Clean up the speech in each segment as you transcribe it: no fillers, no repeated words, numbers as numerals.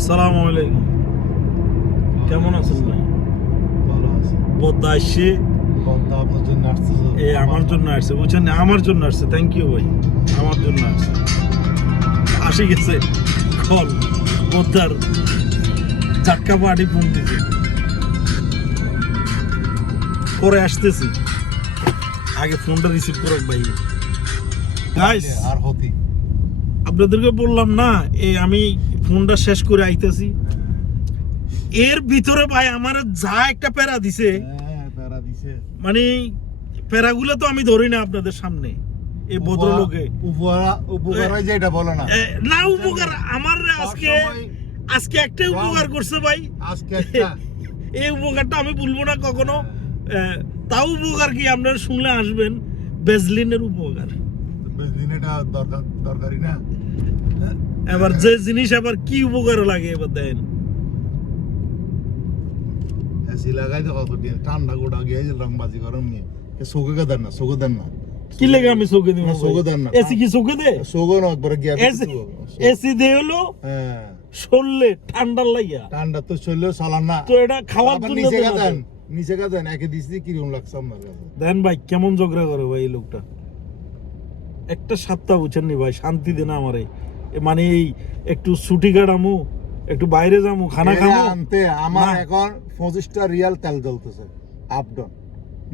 সালাম আলাইকুম। কেমন আছেন ভাই? ভালো আছি। পদ্মা আসছে, পদ্মা আপনার জন্য আসছে। আমার জন্য আসছে, বুঝছেন? আমার জন্য আসছে। থ্যাংক ইউ ভাই, আমার জন্য আসছে। আসি গেছে কল পদ্মার ঝাটকা পার্টি ফোন দিছে, পরে আসতেছি। আগে ফোনটা রিসিভ করুক ভাই। গাইস, আর হতি আপনাদেরকে বললাম না, আমি ফোনটা শেষ করে আইতেছি। এর ভিতরে ভাই আমার যা একটা প্যারা দিছে, প্যারা দিছে। মানে প্যারাগুলো তো আমি ধরি না আপনাদের সামনে। এই ভদ্রলোকে উপকার হয় যে এটা বলে না। না উপকার আমার আজকে একটা উপকার করছে ভাই। আজকে একটা এই উপকারটা আমি বলবো না কখনো। তাও উপকার কি আপনারা শুনলে আসবেন, বেজলিনের উপকার। বেজলিনটা দরকারি না। এবার যে জিনিস আবার কি উপকার লাগে এবার দেন। এসি লাগাই তো কত দিন ঠান্ডা গোটা গিয়ে রংবাজি গরম নিয়ে চোখে দেন না, চোখে দেন না। কি লেগে আমি চোখে দিব? চোখে দেন না। এসি কি চোখে দে? চোখে না একবার গিয়ে এসি দে হলো হ্যাঁ শরীরে ঠান্ডার লাগিয়া। ঠান্ডা তো চললেও চালান না। তো এটা খাওয়ার জন্য নিচে দেন একে দিছি কিরকম লাগছে আমার কাছে। দেন ভাই, কেমন ঝগড়া করে ভাই এই লোকটা। একটা সপ্তাহ বুঝছেন নি ভাই, শান্তি দে না আমারে। মানে এই একটু ছুটি কাটামু, একটু বাইরে যামু, খানা খামু আনতে আমার এখন 25টা রিয়াল তেল জ্বলতেছে আপ ডাউন।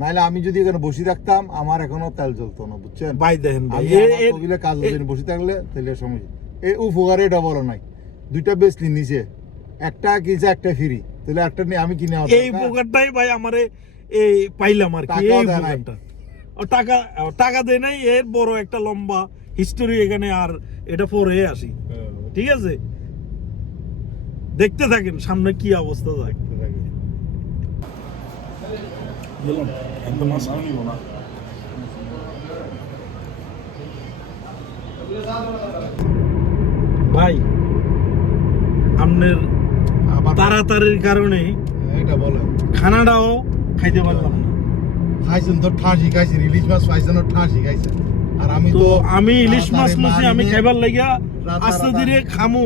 নাইলে আমি যদি এখানে বসে থাকতাম আমার এখনো তেল জ্বলতো না, বুঝছেন ভাই। দেখেন ভাই, কাজ বসে থাকলে তেলের সমস্যা। এই উপকারে এটা বলো নাই। দুইটা বেচলি নিচে, একটা কিনছে একটা ফ্রি, তাহলে একটা নিয়ে আমি কিনে এই উপকারটাই ভাই আমারে এই পাইলাম আর কি। এই উপকারটা টাকা দেয় নাই, এর বড় একটা লম্বা হিস্টোরি এখানে। আর এটা পরে আসি, ঠিক আছে? দেখতে থাকেন সামনে কি অবস্থা যায়। ভাই আপনার তাড়াতাড়ির কারণে এটা বলেন খানাটাও খাইতে পারলাম না। খাইছেন তো ঠাসি খাইছেন, ইলিশ মাছ খাইছেন ঠাসি খাইছেন। আর আমি ইলিশ মাছ লুচি আমি খাইবার লাগিয়া আস্তে ধীরে খামু,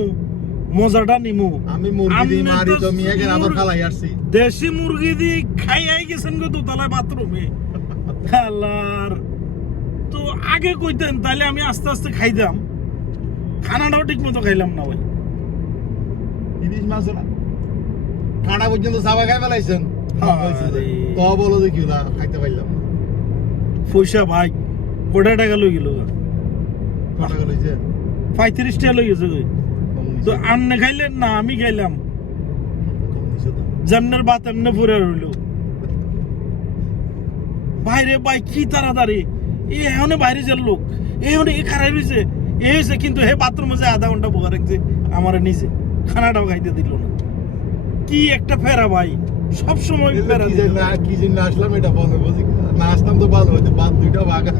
মজাটা নিমু। আমি মুরগি দি মারি তো মিয়া কে আবার খালাই আসছি। দেশি মুরগি দি খাইয়াই গেছেন গো দোতলায় বাথরুমে। খালার তো আগে কইতেন তাহলে আমি আস্তে আস্তে খাইতাম। খানাটাও ঠিক মতো খাইলাম না ভাই। ইলিশ মাছ কাঁটা পর্যন্ত চাবা খাই ফেলাইছেন, তো বলো যে কি না খাইতে পারলাম না। পয়সা ভাই কোটা টাকা লই গেল, টাকা লইছে 35 টাকা লই গেছে। তো আন্নে খাইলেন না আমি খাইলাম, জান্নার বাত এমনে পুরে রইল। বাইরে ভাই কি তাড়াতাড়ি এখন বাইরে যার লোক এখন খারাই রয়েছে হয়েছে, কিন্তু হে বাথরুমে যে আধা ঘন্টা বোকা রাখছে আমার নিচে, খানাটাও খাইতে দিল না। কি একটা ফেরা ভাই, সবসময় ফেরা। কি জন্য আসলাম এটা বলো, বুঝি না আসতাম তো ভালো হইতো। বাদ দুইটা বাগা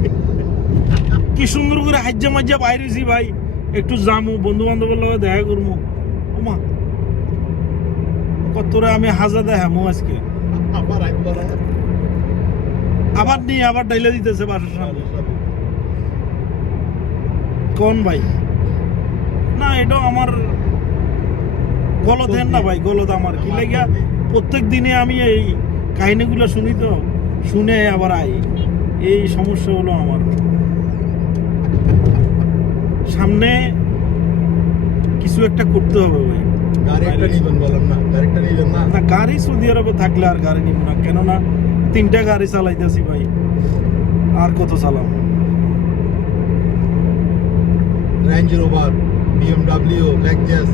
কি সুন্দর করে হাজ্জা মাজ্জা বাইরেছি ভাই, একটু যামু বন্ধু বান্ধবের লগে দেখা করবো। ওমা কতরে আমি হাজা দেখামু আজকে। আবার নিয়ে আবার ডাইলে দিতেছে বাসার সামনে। কোন ভাই না, এটাও আমার গলত দেন না ভাই, গলত আমার কি লাগিয়া। প্রত্যেক দিনে আমি এই কাহিনীগুলো শুনি, তো শুনে আবার আই। এই সমস্যা হলো আমার। সামনে কিছু একটা করতে হবে ভাই। গাড়ি একটা নিবেন বলেন না, গাড়িটা নিবেন না। না গাড়ি সৌদি আরবে থাকলে আর গাড়ি নিব না, কেননা 3টা গাড়ি চালাইতেছি ভাই, আর কত চালাম। Range Rover, BMW, Lexus.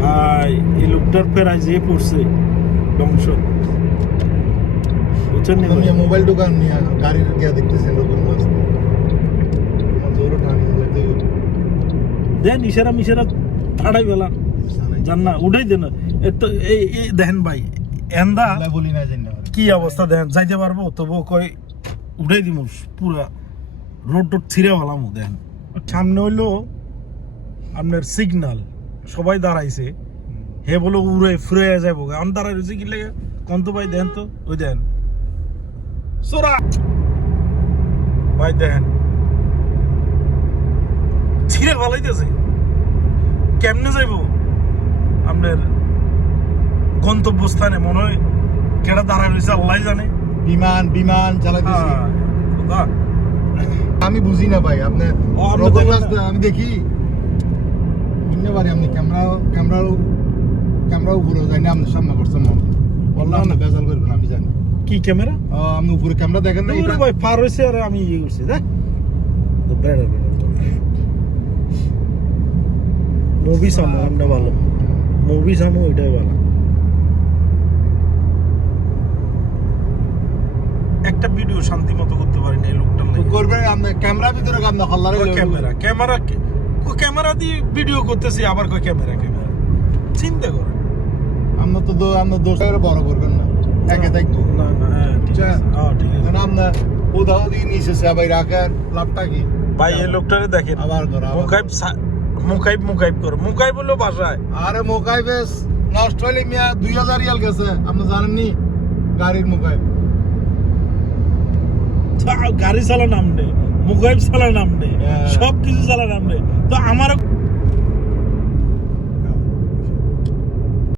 ভাই এই লোকটার প্রায় যে পড়ছে ধ্বংস, বুঝছেন না? মোবাইল দোকান নিয়ে গাড়ির গিয়া দেখতেছেন ওরকম মাছ জোরে টানি চালাইতে দেন ইশারা মিশারা ঠাড়াই বেলান জান না, উঠাই দেন। এই দেখেন ভাই এন্দা বলি না জানি না কি অবস্থা দেখেন, যাইতে পারবো তবু কই উঠাই দিব পুরা রোড টোড ছিঁড়ে ভালাম। দেখেন সামনে হইলো আপনার সিগনাল, সবাই দাঁড়াইছে, হে বলো উড়ে ফুরে যাবো। আমি দাঁড়াই রয়েছে কি লেগে কন্ত ভাই দেখেন তো, ওই দেখেন সোরা ভাই দেখেন ছিঁড়ে ফেলাইতেছে। কেমনে যাইব আপনার গন্তব্যস্থানে? মনে হয় কেটা দাঁড়ায় রয়েছে আল্লাহ জানে। বিমান চালাইতেছি। হ্যাঁ, খোদা। আমি বুঝি না ভাই আপনার ও, আপনি রোবট দেখেন গ্লাস না? আমি দেখি আপনি ক্যামেরা উপরে যাই না আপনার সামনে করছেন মনে বললাম না বেজাল করবেন আমি জানি কি ক্যামেরা? আপনি উপরে ক্যামেরা দেখেন না ওরে ভাই পার হয়েছে আর আমি ইয়ে করছি দেখ। মুভি সামো আমরা ভালো, মুভি সামো ওইটাই ভালো। একটা ভিডিও শান্তি মতো করতে পারিনি এই লোকটার তো লাগে। করবেন আপনি ক্যামেরা ভিতরে আপনি হল্লারে ক্যামেরা দিয়ে ভিডিও করতেছি, আবার কই ক্যামেরা। চিন্তা করেন। আমরা তো আপনার দোষ বড় করবেন না একে দেখবো না না, হ্যাঁ ঠিক আছে, হ্যাঁ ঠিক আছে। আপনার উদাহ দিয়ে নিচে ভাই রাখার লাভটা কি ভাই এই লোকটারে দেখেন, আবার কর মুখাইব হলো বাসায়। আরে মোকাই বেশ নষ্ট হইলে মিয়া 2000 রিয়াল গেছে আপনি জানেননি গাড়ির মোকাই গাড়ি চালা নাম নেই, মুখাইব চালা নাম নেই, হ্যাঁ। সব কিছু চালা নাম নেই। তো আমারও